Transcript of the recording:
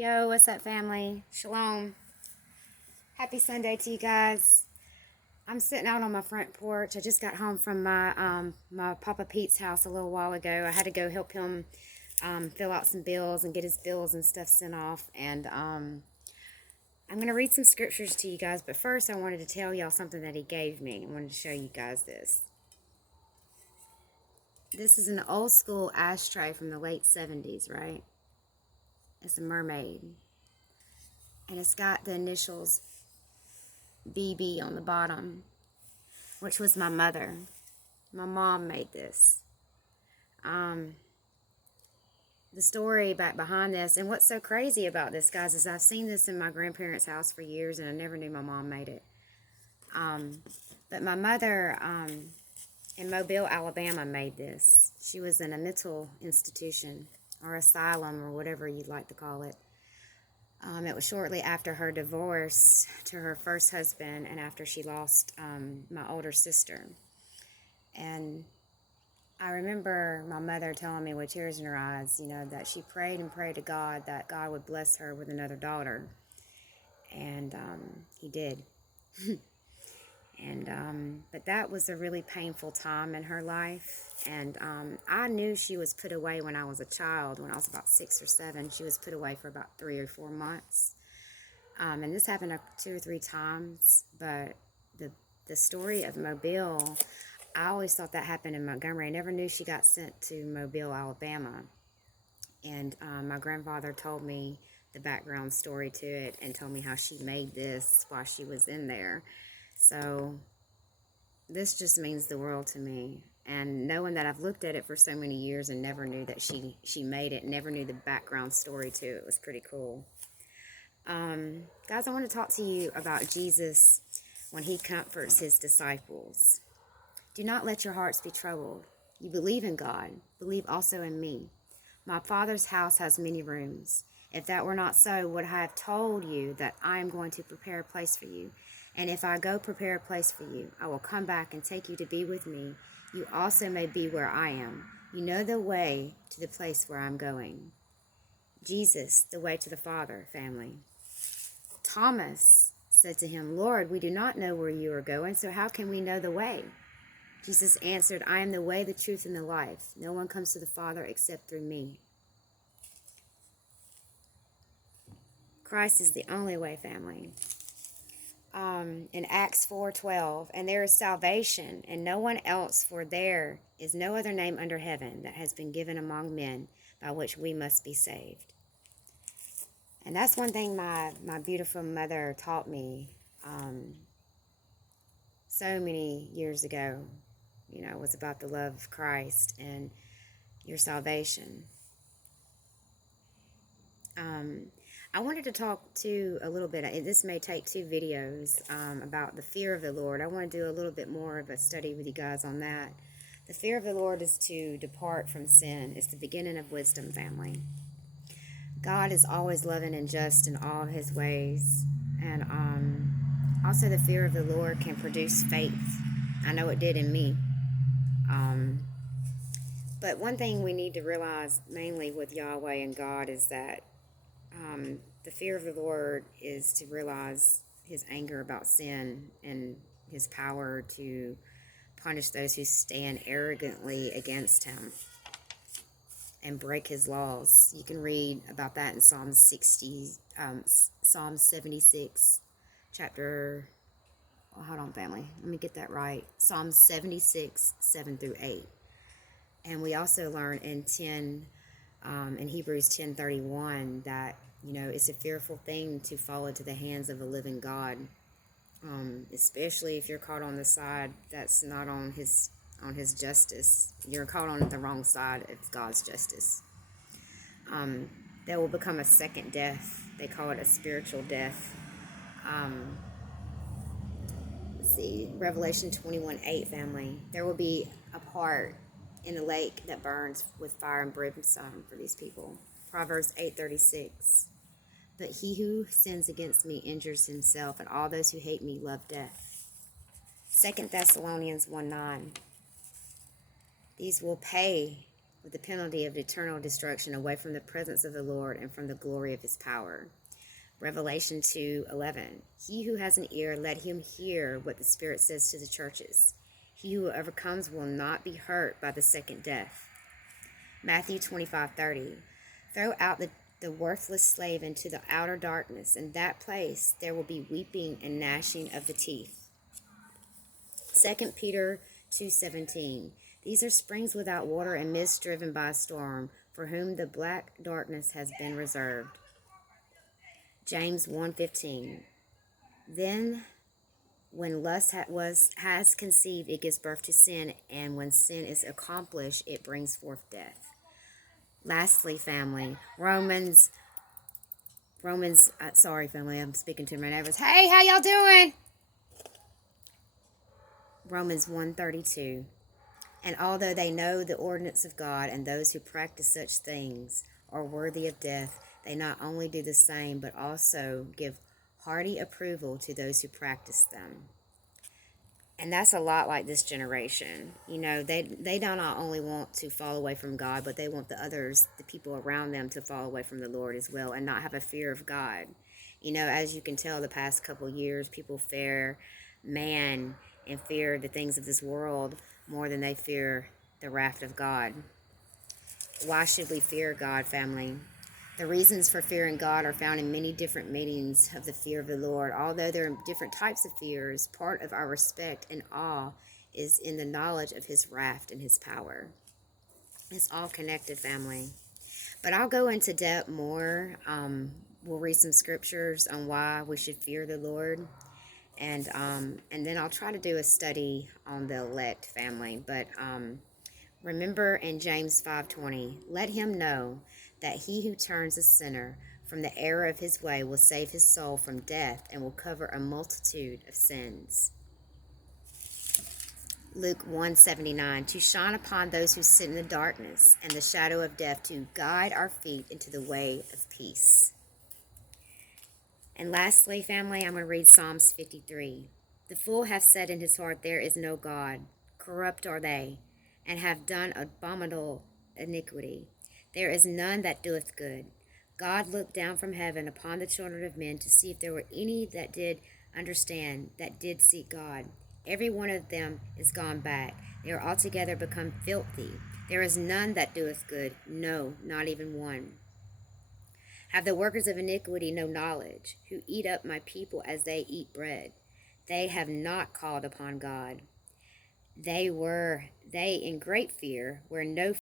Yo, what's up, family? Shalom. Happy Sunday to you guys. I'm sitting out on my front porch. I just got home from my Papa Pete's house a little while ago. I had to go help him fill out some bills and get his bills and stuff sent off. And I'm going to read some scriptures to you guys. But first, I wanted to tell y'all something that he gave me. I wanted to show you guys this. This is an old school ashtray from the late 70s, right? It's a mermaid. And it's got the initials BB on the bottom, which was my mother. My mom made this. The story back behind this, and what's so crazy about this, guys, is I've seen this in my grandparents' house for years, and I never knew my mom made it. But my mother in Mobile, Alabama, made this. She was in a mental institution or asylum or whatever you'd like to call it. It was shortly after her divorce to her first husband and after she lost my older sister. And I remember my mother telling me with tears in her eyes, that she prayed and prayed to God that God would bless her with another daughter. And he did. But that was a really painful time in her life. And I knew she was put away when I was a child. When I was about 6 or 7, she was put away for about 3 or 4 months. And this happened 2 or 3 times. But the story of Mobile, I always thought that happened in Montgomery. I never knew she got sent to Mobile, Alabama. And my grandfather told me the background story to it and told me how she made this while she was in there. So this just means the world to me. And knowing that I've looked at it for so many years and never knew that she made it, never knew the background story to it, was pretty cool. Guys, I want to talk to you about Jesus when he comforts his disciples. Do not let your hearts be troubled. You believe in God, believe also in me. My Father's house has many rooms. If that were not so, would I have told you that I am going to prepare a place for you? And if I go prepare a place for you, I will come back and take you to be with me. You also may be where I am. You know the way to the place where I'm going. Jesus, the way to the Father, family. Thomas said to him, Lord, we do not know where you are going, so how can we know the way? Jesus answered, I am the way, the truth, and the life. No one comes to the Father except through me. Christ is the only way, family. In Acts 4:12, and there is salvation in no one else, for there is no other name under heaven that has been given among men by which we must be saved. And that's one thing my beautiful mother taught me so many years ago, was about the love of Christ and your salvation. I wanted to talk too a little bit, this may take 2 videos, about the fear of the Lord. I want to do a little bit more of a study with you guys on that. The fear of the Lord is to depart from sin. It's the beginning of wisdom, family. God is always loving and just in all his ways. And also the fear of the Lord can produce faith. I know it did in me. But one thing we need to realize mainly with Yahweh and God is that the fear of the Lord is to realize his anger about sin and his power to punish those who stand arrogantly against him and break his laws. You can read about that in Psalm 76, chapter, hold on, family, let me get that right. Psalm 76, 7 through 8. And we also learn in Hebrews 10:31 that, it's a fearful thing to fall into the hands of a living God, especially if you're caught on the side that's not on his justice. You're caught on the wrong side of God's justice. There will become a second death. They call it a spiritual death. Let's see, Revelation 21:8, family. There will be a part in a lake that burns with fire and brimstone for these people. Proverbs 8:36. But he who sins against me injures himself, and all those who hate me love death. 2 Thessalonians 1:9. These will pay with the penalty of eternal destruction, away from the presence of the Lord and from the glory of his power. Revelation 2:11. He who has an ear, let him hear what the Spirit says to the churches. He who overcomes will not be hurt by the second death. Matthew 25:30. Throw out the worthless slave into the outer darkness. In that place there will be weeping and gnashing of the teeth. 2 Peter 2:17. These are springs without water and mist driven by a storm, for whom the black darkness has been reserved. James 1:15. Then when lust has conceived, it gives birth to sin, and when sin is accomplished, it brings forth death. Lastly, family, sorry, family, I'm speaking to my neighbors. Hey, how y'all doing? Romans 1:32. And although they know the ordinance of God, and those who practice such things are worthy of death, they not only do the same, but also give hearty approval to those who practice them. And that's a lot like this generation. You know, they do not only want to fall away from God, but they want the people around them, to fall away from the Lord as well, and not have a fear of God. You know, as you can tell, the past couple of years, people fear man and fear the things of this world more than they fear the wrath of God. Why should we fear God, family? The reasons for fearing God are found in many different meanings of the fear of the Lord. Although there are different types of fears, part of our respect and awe is in the knowledge of his wrath and his power. It's all connected, family. But I'll go into depth more. We'll read some scriptures on why we should fear the Lord. And then I'll try to do a study on the elect, family. But remember in James 5:20, let him know that he who turns a sinner from the error of his way will save his soul from death and will cover a multitude of sins. Luke 1:79, to shine upon those who sit in the darkness and the shadow of death, to guide our feet into the way of peace. And lastly, family, I'm going to read Psalms 53. The fool hath said in his heart, there is no God. Corrupt are they, and have done abominable iniquity. There is none that doeth good. God looked down from heaven upon the children of men to see if there were any that did understand, that did seek God. Every one of them is gone back. They are altogether become filthy. There is none that doeth good, no, not even one. Have the workers of iniquity no knowledge, who eat up my people as they eat bread? They have not called upon God. They in great fear, where no